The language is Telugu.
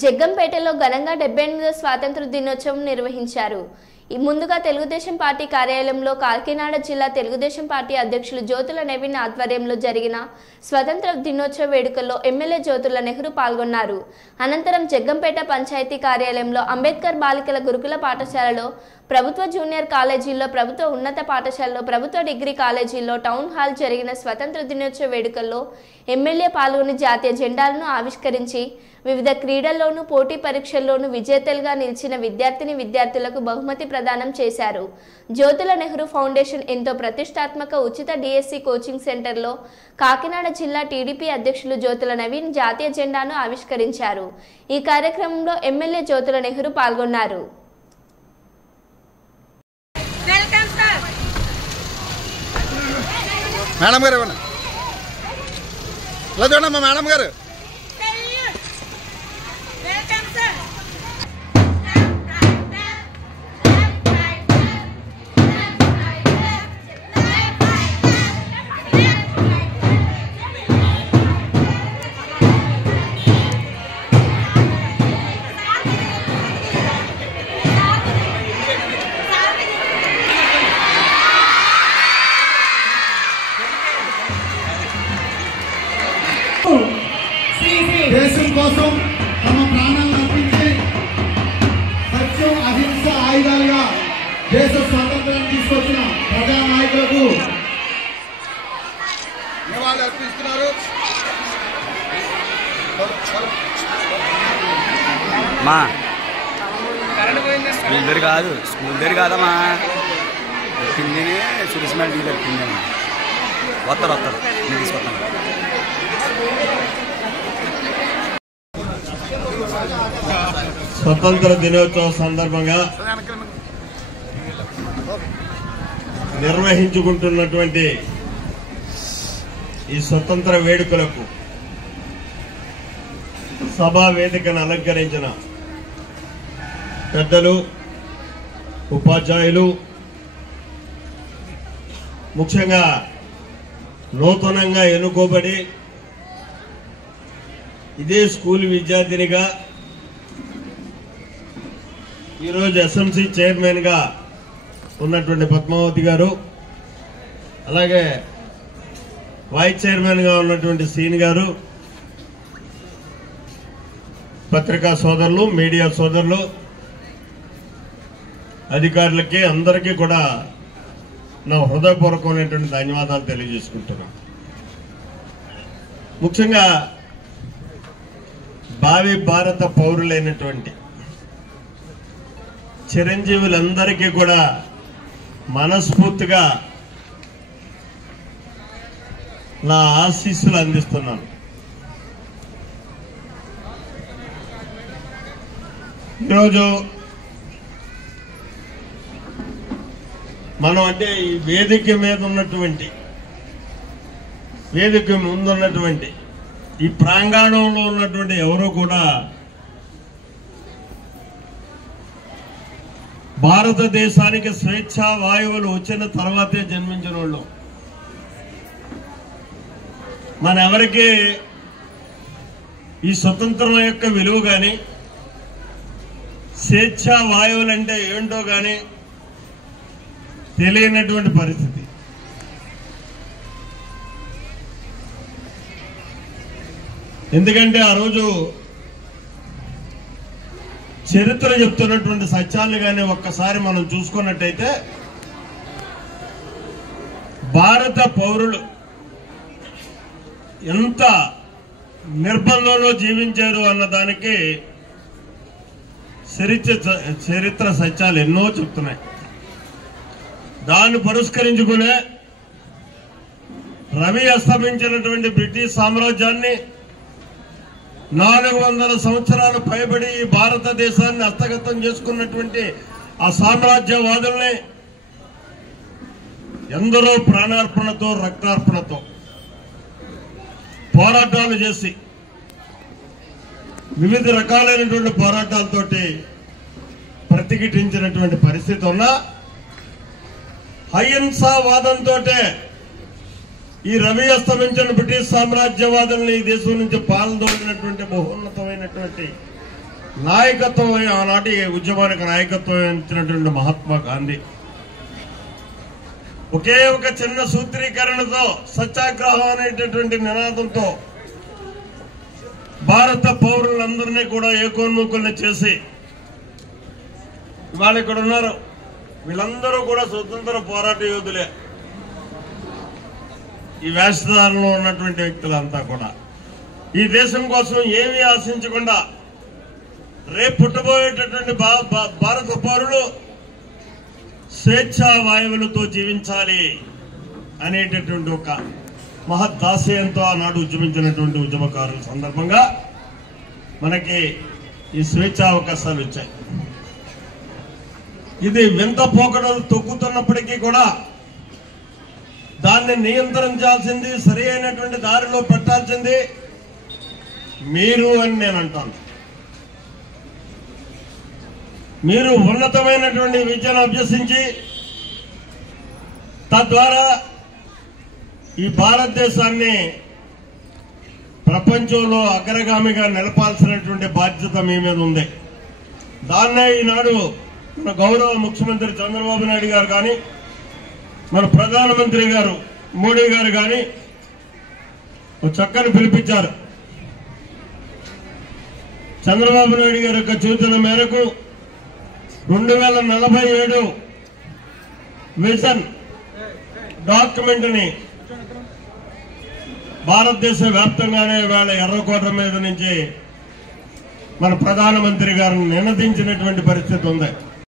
జగ్గంపేటలో ఘనంగా 78వ స్వాతంత్ర దినోత్సవం నిర్వహించారు. ముందుగా తెలుగుదేశం పార్టీ కార్యాలయంలో కాకినాడ జిల్లా తెలుగుదేశం పార్టీ అధ్యక్షులు జ్యోతుల నవీన్ ఆధ్వర్యంలో జరిగిన స్వాతంత్ర దినోత్సవ వేడుకల్లో ఎమ్మెల్యే జ్యోతుల నెహ్రూ పాల్గొన్నారు. అనంతరం జగ్గంపేట పంచాయతీ కార్యాలయంలో అంబేద్కర్ బాలికల గురుకుల పాఠశాలలో, ప్రభుత్వ జూనియర్ కాలేజీల్లో, ప్రభుత్వ ఉన్నత పాఠశాలలో, ప్రభుత్వ డిగ్రీ కాలేజీల్లో టౌన్ హాల్ జరిగిన స్వాతంత్ర దినోత్సవ వేడుకల్లో ఎమ్మెల్యే పాల్గొని జాతీయ జెండాలను ఆవిష్కరించి వివిధ క్రీడల్లోనూ, పోటీ పరీక్షల్లోనూ విజేతలుగా నిలిచిన విద్యార్థులకు బహుమతి ప్రదానం చేశారు. జ్యోతుల నెహ్రూ ఫౌండేషన్ ఎంతో ప్రతిష్టాత్మక ఉచిత డిఎస్సి కోచింగ్ సెంటర్లో కాకినాడ జిల్లా టీడీపీ అధ్యక్షులు జ్యోతుల నవీన్ జాతీయ జెండాను ఆవిష్కరించారు. ఈ కార్యక్రమంలో ఎమ్మెల్యే జ్యోతుల నెహ్రూ పాల్గొన్నారు. మేడం గారు ఇవ్వండి. ఇలా చూడమ్మా మేడం గారు. దేశం కోసం తమ ప్రాణాలను అర్పించి సత్యం, అహింస ఆయుధాలుగా దేశ స్వాతంత్రాన్ని తీసుకొచ్చిన ప్రజానాయకులకు నివాళులు అర్పిస్తున్నారు. స్కూల్ దగ్గర కాదమ్మా, కిందనే సురేష్మాల్ డీలర్ కిందమ్మా. వస్తారు నేను తీసుకొస్తాను. స్వతంత్ర దినోత్సవం సందర్భంగా నిర్వహించుకుంటున్నటువంటి ఈ స్వతంత్ర వేడుకలకు సభా వేదికను అలంకరించిన పెద్దలు, ఉపాధ్యాయులు, ముఖ్యంగా నూతనంగా ఎన్నుకోబడి ఇదే స్కూల్ విద్యార్థినిగా ఈరోజు ఎస్ఎంసీ చైర్మన్గా ఉన్నటువంటి పద్మావతి గారు, అలాగే వైస్ చైర్మన్గా ఉన్నటువంటి సీన్ గారు, పత్రికా సోదరులు, మీడియా సోదరులు, అధికారులకి అందరికీ కూడా నా హృదయపూర్వకమైనటువంటి ధన్యవాదాలు తెలియజేసుకుంటున్నాను. ముఖ్యంగా భావి భారత పౌరులైనటువంటి చిరంజీవులందరికీ కూడా మనస్ఫూర్తిగా నా ఆశీస్సులు అందిస్తున్నాను. ఈరోజు మనం అంటే ఈ వేదిక మీద ఉన్నటువంటి, వేదిక ముందున్నటువంటి ఈ ప్రాంగణంలో ఉన్నటువంటి ఎవరో కూడా భారతదేశానికి స్వేచ్ఛా వాయువులు వచ్చిన తర్వాతే జన్మించిన వాళ్ళు. మన ఎవరికి ఈ స్వతంత్రం యొక్క విలువ కానీ, స్వేచ్ఛా వాయువులు అంటే ఏంటో కానీ తెలియనటువంటి పరిస్థితి. ఎందుకంటే ఆ రోజు చరిత్ర చెప్తున్నటువంటి సత్యాలు కానీ ఒక్కసారి మనం చూసుకున్నట్టయితే, భారత పౌరులు ఎంత నిర్బంధంలో జీవించారు అన్నదానికి చరిత్ర సత్యాలు ఎన్నో చెప్తున్నాయి. దాన్ని పురస్కరించుకునే రవి అస్తమించినటువంటి బ్రిటిష్ సామ్రాజ్యాన్ని 400 సంవత్సరాలు పైబడి ఈ భారతదేశాన్ని హస్తగతం చేసుకున్నటువంటి ఆ సామ్రాజ్యవాదుల్ని ఎందరో ప్రాణార్పణతో, రక్తార్పణతో పోరాటాలు చేసి, వివిధ రకాలైనటువంటి పోరాటాలతోటి ప్రతిఘటించినటువంటి పరిస్థితి ఉన్నా అహింసావాదంతో ఈ రవి అస్తమించిన బ్రిటిష్ సామ్రాజ్యవాదుల్ని ఈ దేశం నుంచి పాల్దోలినటువంటి మహోన్నతమైనటువంటి నాయకత్వం, ఆనాటి ఉద్యమానికి నాయకత్వం ఇచ్చినటువంటి మహాత్మా గాంధీ ఒకే ఒక చిన్న సూత్రీకరణతో, సత్యాగ్రహం అనేటటువంటి నినాదంతో భారత పౌరులందరినీ కూడా ఏకోన్ముఖుల్ని చేసి ఇవాళ ఇక్కడ ఉన్నారు. వీళ్ళందరూ కూడా స్వతంత్ర పోరాట యోధులే. ఈ వేషధారణలో ఉన్నటువంటి వ్యక్తులంతా కూడా ఈ దేశం కోసం ఏమీ ఆశించకుండా రేపు పుట్టబోయేటటువంటి భారత పౌరులు స్వేచ్ఛా వాయువులతో జీవించాలి అనేటటువంటి ఒక మహదాశయంతో ఆనాడు ఉద్యమించినటువంటి ఉద్యమకారుల సందర్భంగా మనకి ఈ స్వేచ్ఛా అవకాశాలు వచ్చాయి. ఇది వింత పోకడలు తొక్కుతున్నప్పటికీ కూడా దాన్ని నియంత్రించాల్సింది, సరి అయినటువంటి దారిలో పెట్టాల్సింది మీరు అని నేను అంటాను. మీరు ఉన్నతమైనటువంటి విద్యను అభ్యసించి తద్వారా ఈ భారతదేశాన్ని ప్రపంచంలో అగ్రగామిగా నిలపాల్సినటువంటి బాధ్యత మీ మీద ఉంది. దాన్నే ఈనాడు మన గౌరవ ముఖ్యమంత్రి చంద్రబాబు నాయుడు గారు కానీ, మన ప్రధానమంత్రి గారు మోడీ గారు కానీ ఒక చక్కని పిలిపించారు. చంద్రబాబు నాయుడు గారి యొక్క సూచన మేరకు 2047 విజన్ డాక్యుమెంట్ ని భారతదేశ వ్యాప్తంగానే వేళ ఎర్రకోట మీద నుంచి మన ప్రధానమంత్రి గారిని నినదించినటువంటి పరిస్థితి ఉంది.